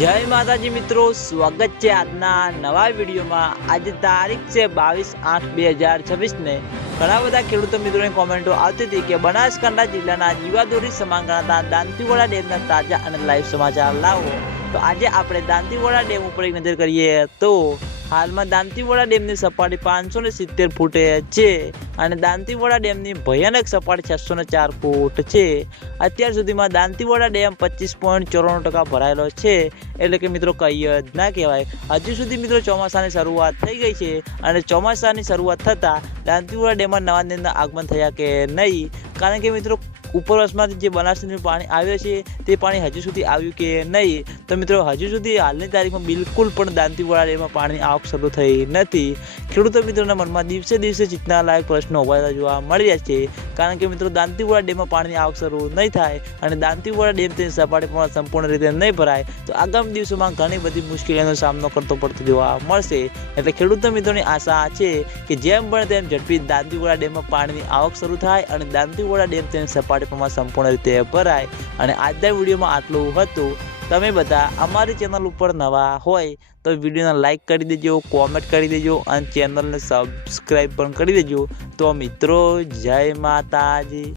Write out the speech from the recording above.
જય માતાજી મિત્રો, સ્વાગત છે આજના નવા વિડીયોમાં। આજે તારીખ છે 22/8/2026 ને ઘણા બધા ખેડૂતો મિત્રોની કોમેન્ટો આવતી હતી કે બનાસકાંઠા જિલ્લાના જીવાદોરી સમાન ગણાતા દાંતીવાડા ડેમના તાજા અને લાઈવ સમાચાર લાવો। તો આજે આપણે દાંતીવાડા ડેમ ઉપર એક નજર કરીએ તો હાલમાં દાંતીવાડા ડેમની સપાટી 570 ફૂટે છે અને દાંતીવાડા ડેમની ભયાનક સપાટી 604 ફૂટ છે। અત્યાર સુધીમાં દાંતીવાડા ડેમ 25.94% ભરાયેલો છે, એટલે કે મિત્રો કંઈ જ ના કહેવાય। હજુ સુધી મિત્રો ચોમાસાની શરૂઆત થઈ ગઈ છે અને ચોમાસાની શરૂઆત થતાં દાંતીવાડા ડેમમાં નવા નીરના આગમન થયા કે નહીં, કારણ કે મિત્રો ઉપરવાસમાંથી જે બનાસનું પાણી આવે છે તે પાણી હજુ સુધી આવ્યું કે નહીં। તો મિત્રો હજુ સુધી હાલની તારીખમાં બિલકુલ પણ દાંતીવાડા ડેમમાં પાણીની આવક શરૂ થઈ નથી। ખેડૂતો મિત્રોના મનમાં દિવસે દિવસે ચિંતા લાયક પ્રશ્નો ઉભા જોવા મળી રહ્યા છે, કારણ કે મિત્રો દાંતીવાડા ડેમમાં પાણીની આવક શરૂ નહીં થાય અને દાંતીવાડા ડેમ તેની સપાટી પણ સંપૂર્ણ રીતે નહીં ભરાય તો આગામી દિવસોમાં ઘણી બધી મુશ્કેલીઓનો સામનો કરતો પડતો જોવા મળશે। એટલે ખેડૂતો મિત્રોની આશા છે કે જેમ બને તેમ ઝડપી દાંતીવાડા ડેમમાં પાણીની આવક શરૂ થાય અને દાંતીવાડા ડેમ તેની સપાટી સંપૂર્ણ રીતે ભરાય। અને આજના વિડીયોમાં આટલું હતું। તમે બધા અમારી ચેનલ ઉપર નવા હોય તો વિડીયોને લાઈક કરી દેજો, કોમેન્ટ કરી દેજો અને ચેનલને સબસ્ક્રાઈબ પણ કરી દેજો। તો મિત્રો જય માતાજી।